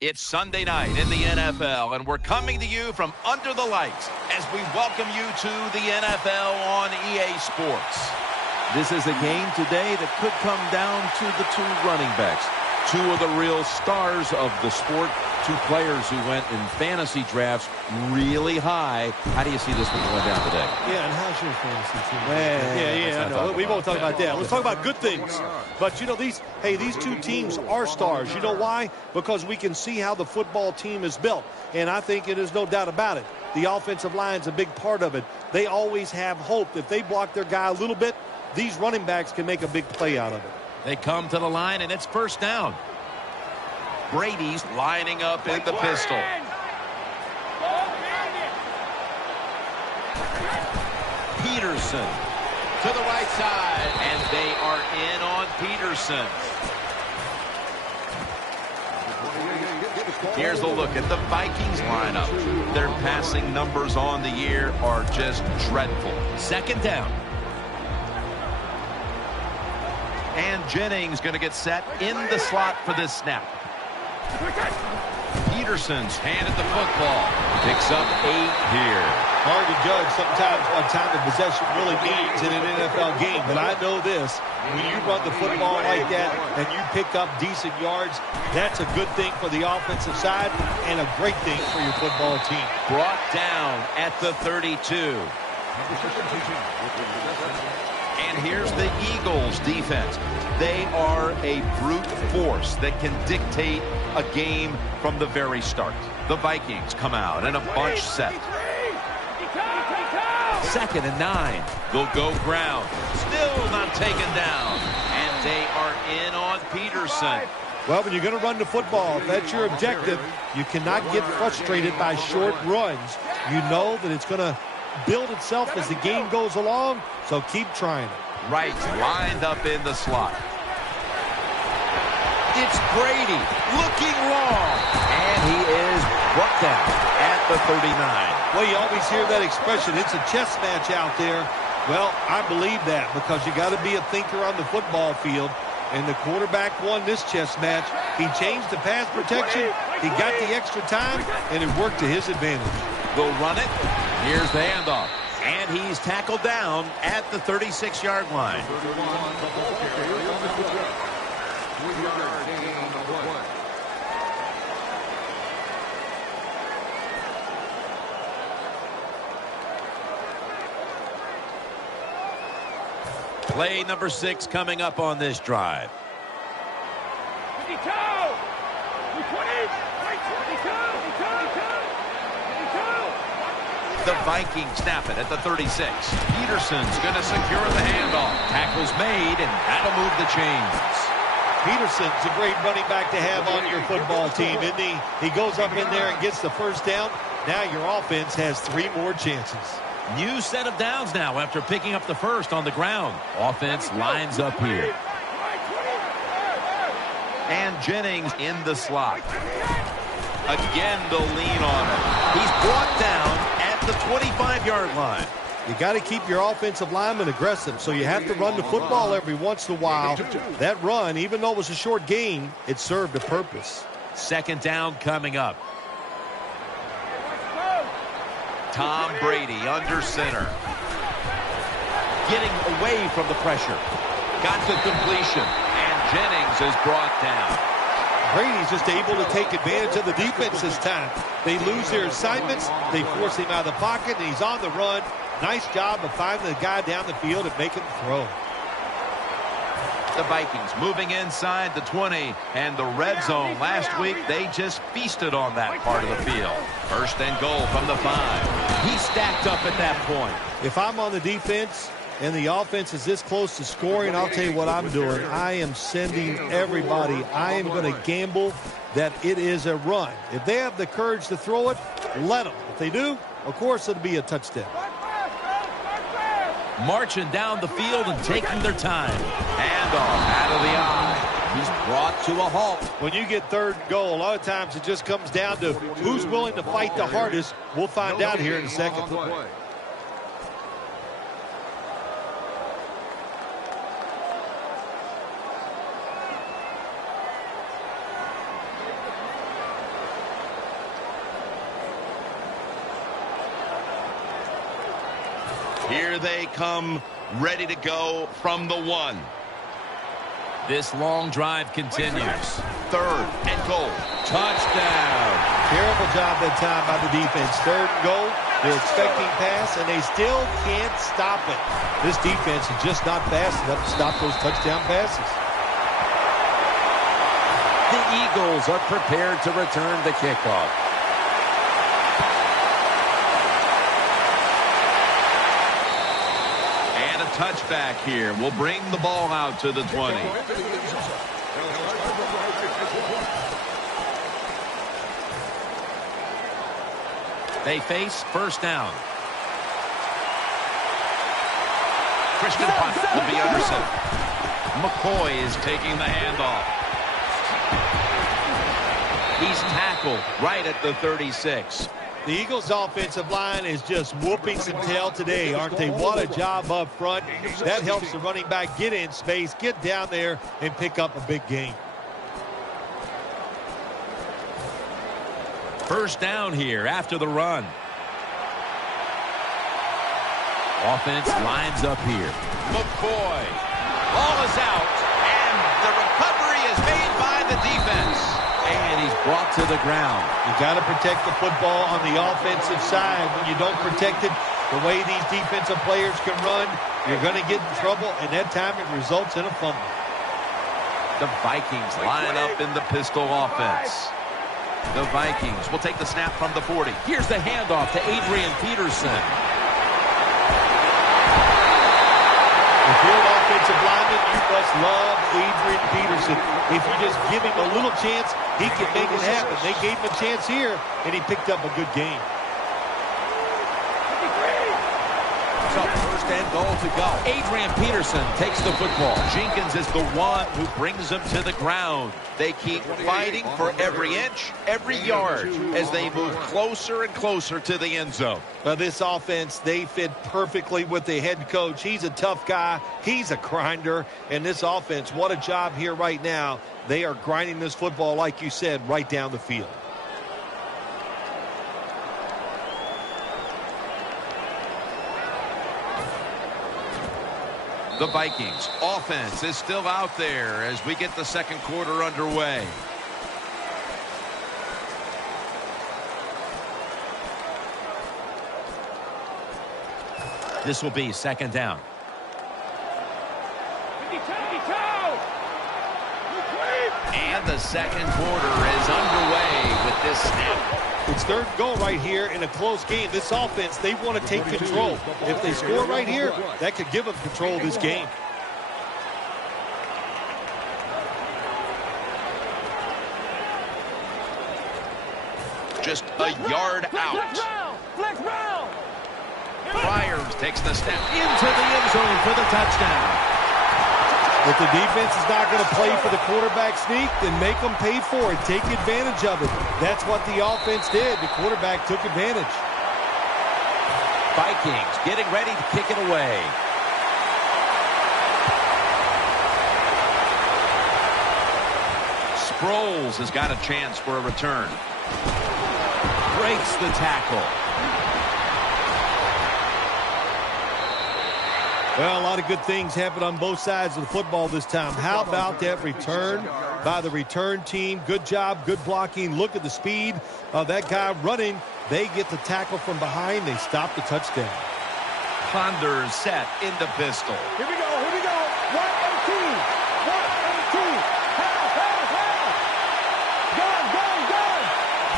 It's Sunday night in the NFL, and we're coming to you from under the lights as we welcome you to the NFL on EA Sports. This is a game today that could come down to the two running backs, two of the real stars of the sport, two players who went in fantasy drafts really high. How do you see this one going down today? Yeah, and how's your fantasy team? I know. We won't talk about that. Let's talk about good things. But, you know, these two teams are stars. You know why? Because we can see how the football team is built. And I think it is no doubt about it. The offensive line is a big part of it. They always have hope. If they block their guy a little bit, these running backs can make a big play out of it. They come to the line, and it's first down. Brady's lining up in the pistol. Peterson to the right side, and they are in on Peterson. Here's a look at the Vikings lineup. Their passing numbers on the year are just dreadful. Second down. And Jennings going to get set in the slot for this snap. Peterson's handed the football. Picks up 8 here. Hard to judge sometimes what time of possession really means in an NFL game. But I know this. When you run the football like that and you pick up decent yards, that's a good thing for the offensive side and a great thing for your football team. Brought down at the 32. And here's the Eagles defense. They are a brute force that can dictate a game from the very start. The Vikings come out in a bunch set. 2nd and 9. They'll go ground. Still not taken down. And they are in on Peterson. Well, when you're going to run the football, if that's your objective, you cannot get frustrated by short runs. You know that it's going to build itself as the game goes along, so keep trying it. Right, lined up in the slot. It's Brady looking long, and he is brought down at the 39. Well, you always hear that expression, it's a chess match out there. Well, I believe that because you got to be a thinker on the football field, and the quarterback won this chess match. He changed the pass protection, he got the extra time, and it worked to his advantage. They'll run it. Here's the handoff. And he's tackled down at the 36-yard line. Play number 6 coming up on this drive. The Vikings snap it at the 36. Peterson's going to secure the handoff. Tackle's made, and that'll move the chains. Peterson's a great running back to have on your football team, isn't he? He goes up in there and gets the first down. Now your offense has 3 more chances. New set of downs now after picking up the first on the ground. Offense lines up here. And Jennings in the slot. Again, they'll lean on him. He's brought down at the 25-yard line. You got to keep your offensive lineman aggressive, so you have to run the football every once in a while. That run, even though it was a short game, it served a purpose. 2nd down coming up. Tom Brady under center. Getting away from the pressure. Got the completion, and Jennings is brought down. Brady's just able to take advantage of the defense this time. They lose their assignments, they force him out of the pocket, and he's on the run. Nice job of finding the guy down the field and making the throw. The Vikings moving inside the 20, and the red zone last week, they just feasted on that part of the field. 1st and goal from the 5. He stacked up at that point. If I'm on the defense and the offense is this close to scoring, I'll tell you what I'm doing. I am sending everybody. I am going to gamble that it is a run. If they have the courage to throw it, let them. If they do, of course it'll be a touchdown. Marching down the field and taking their time. Handoff out of the eye. He's brought to a halt. When you get 3rd and goal, a lot of times it just comes down to who's willing to fight the hardest. We'll find out here in a second. Here they come, ready to go from the 1. This long drive continues. 3rd and goal. Touchdown. Terrible job that time by the defense. 3rd and goal. They're expecting pass, and they still can't stop it. This defense is just not fast enough to stop those touchdown passes. The Eagles are prepared to return the kickoff. And a touchback here will bring the ball out to the 20. They face first down. Christian Punt will be under center. McCoy is taking the handoff. He's tackled right at the 36. The Eagles' offensive line is just whooping some tail today, aren't they? What a job up front. That helps the running back get in space, get down there, and pick up a big gain. First down here after the run. Offense lines up here. McCoy. Ball is out, and the recovery is made by the defense. And he's brought to the ground. You got to protect the football on the offensive side. When you don't protect it, the way these defensive players can run, you're going to get in trouble, and that time it results in a fumble. The Vikings line up in the pistol offense. The Vikings will take the snap from the 40. Here's the handoff to Adrian Peterson. If you're an offensive lineman, you must love Adrian Peterson. If you just give him a little chance, he can make it happen. They gave him a chance here, and he picked up a good game. So first and goal to go. Adrian Peterson takes the football. Jenkins is the one who brings them to the ground. They keep fighting for every inch, every yard as they move closer and closer to the end zone. Well, this offense, they fit perfectly with the head coach. He's a tough guy. He's a grinder. And this offense, what a job here right now. They are grinding this football, like you said, right down the field. The Vikings offense is still out there as we get the second quarter underway. This will be second down. And the second quarter is underway with this snap. It's 3rd and goal right here in a close game. This offense, they want to take control. If they score right here, that could give them control of this game. Just a yard out. Myers takes the step Into the end zone for the touchdown. If the defense is not going to play for the quarterback sneak, then make them pay for it. Take advantage of it. That's what the offense did. The quarterback took advantage. Vikings getting ready to kick it away. Sproles has got a chance for a return. Breaks the tackle. Well, a lot of good things happened on both sides of the football this time. How about that return by the return team? Good job, good blocking. Look at the speed of that guy running. They get the tackle from behind. They stop the touchdown. Ponders set in the pistol. Here we go, here we go. 1 and 2. 1 and 2. Gun.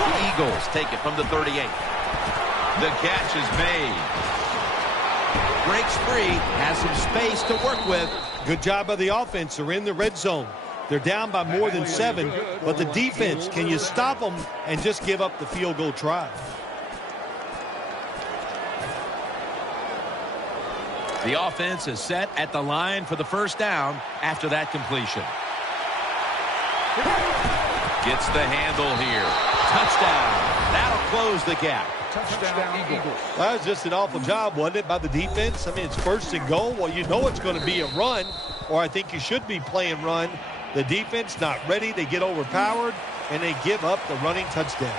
The Eagles take it from the 38. The catch is made. Breaks free, has some space to work with. Good job by the offense. They're in the red zone. They're down by more than 7, but the defense, can you stop them and just give up the field goal try? The offense is set at the line for the first down after that completion. Gets the handle here. Touchdown. That'll close the gap. Touchdown, Eagles. That was just an awful job, wasn't it, by the defense? I mean, it's 1st and goal. Well, you know it's going to be a run, or I think you should be playing run. The defense not ready. They get overpowered, and they give up the running touchdown.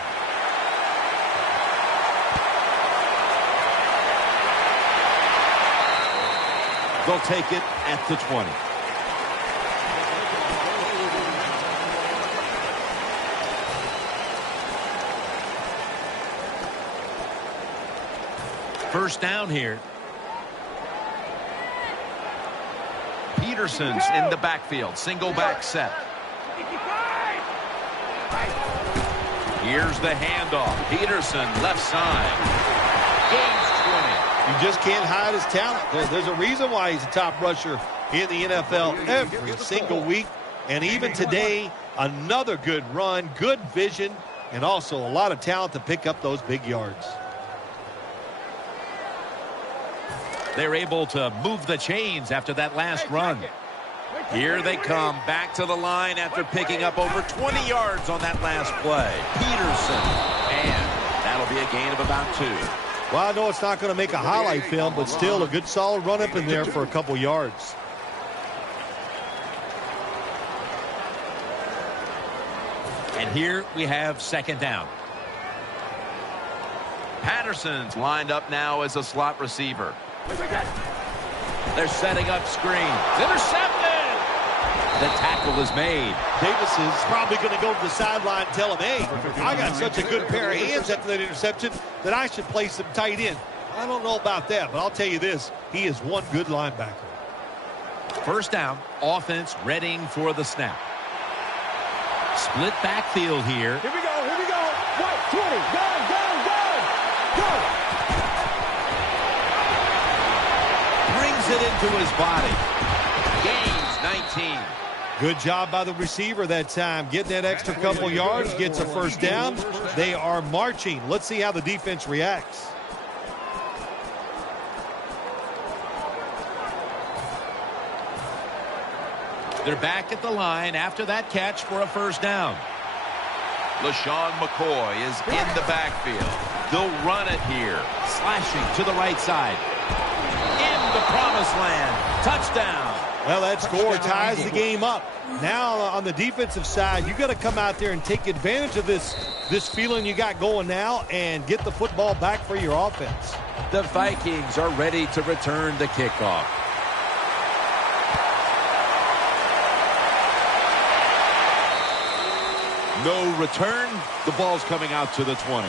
They'll take it at the 20. First down here. Peterson's in the backfield. Single back set. Here's the handoff. Peterson left side. Gains 20. You just can't hide his talent. There's a reason why he's a top rusher in the NFL every single week. And even today, another good run, good vision, and also a lot of talent to pick up those big yards. They're able to move the chains after that last run. Here they come back to the line after picking up over 20 yards on that last play. Peterson. And that'll be a gain of about 2. Well, I know it's not going to make a highlight film, but still a good solid run up in there for a couple yards. And here we have second down. Patterson's lined up now as a slot receiver. They're setting up screen. Intercepted! The tackle is made. Davis is probably going to go to the sideline and tell him, hey, I got such a good pair of hands after that interception that I should place him tight end. I don't know about that, but I'll tell you this. He is one good linebacker. First down, offense readying for the snap. Split backfield here. Here we go. Here we go. Right, 20. Go, go, go. Go. Brings it into his body. Gains 19. Good job by the receiver that time. Getting that extra couple yards, gets a first down. They are marching. Let's see how the defense reacts. They're back at the line after that catch for a first down. LaShawn McCoy is in the backfield. They'll run it here. Slashing to the right side. In the promised land. Touchdown. Well, that score ties the game up. Now on the defensive side, you got to come out there and take advantage of this feeling you got going now and get the football back for your offense. The Vikings are ready to return the kickoff. No return. The ball's coming out to the 20.